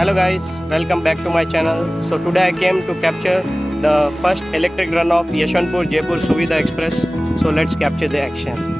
Hello guys, welcome back to my channel. So today I came to capture the first electric run of Yesvantpur Jaipur Suvidha Express. So let's capture the action.